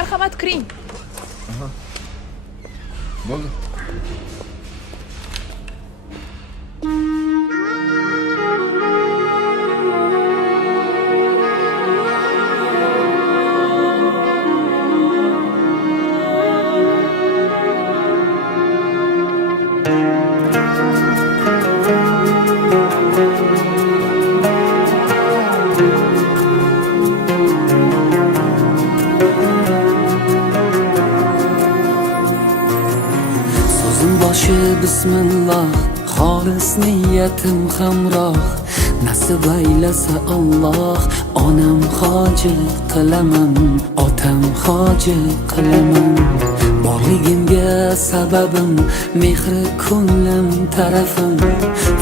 Marhamat, kiring. Bo'ldi. So'zim boshi bismillah, xolis niyatim hamroh. Nasib aylasa Alloh, onam hoji qilaman, otam hoji qilaman. Borligimga sababim, mehri ko'nglim tarafim,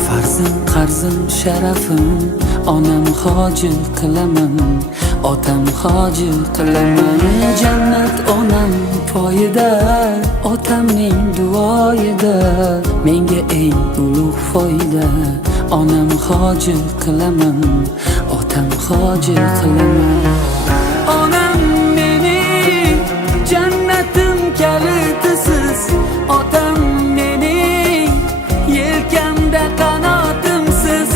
farzim qarzim sharafim. Onam hoji qilaman, otam hoji qilaman. Jannat onam poyida, otamning duoyida, menga eng ulug' foyda. Onam hoji qilaman, otam hoji qilaman. Onam mening jannatim kalitisiz, otam mening yelkamda qanotimsiz.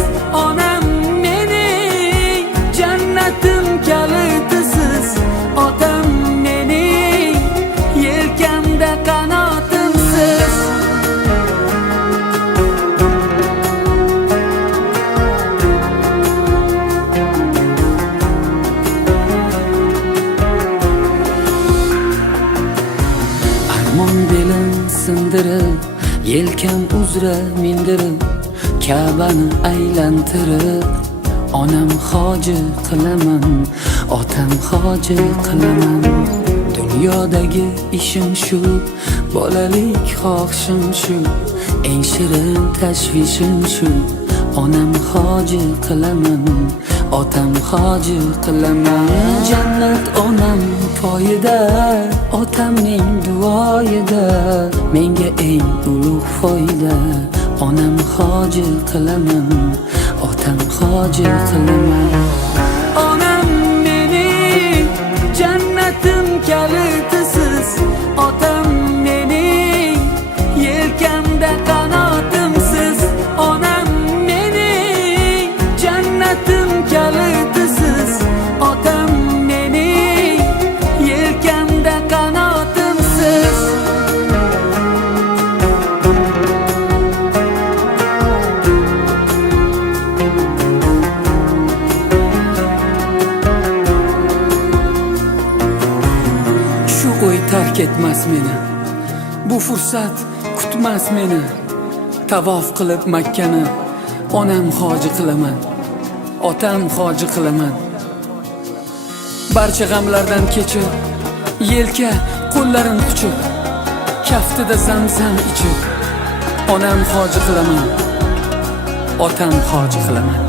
Onam mening jannatim kalitisiz, otam mening yelkamda qanotimsiz. Armon belim sindirib, yelkam uzra mindirib, Ka'bani aylantirib, onam hoji qilaman, otam hoji qilaman. Dunyodagi ishim shu, bolalik xohishim shu, eng shirin tashvishim shu. Onam hoji qilaman, otam hoji qilaman. Jannat onam poyida, otamning duoyida, menga eng ulug' foyda. Onam hoji qilaman, otam hoji qilaman. Onam mening jannatim kalitisiz, otam mening yelkamda qanotimsiz. Onam mening jannatim kalitisiz, otam mening yelkamda qanotimsiz. Shu o'y tark etmas meni, bu fursat kutmas meni. Tavof qilib Makkani, onam hoji qilaman, otam hoji qilaman. Barcha g'amlardan kechib, yelka qo'llarim quchib, kaftida zamzam ichib, onam hoji qilaman, otam hoji qilaman.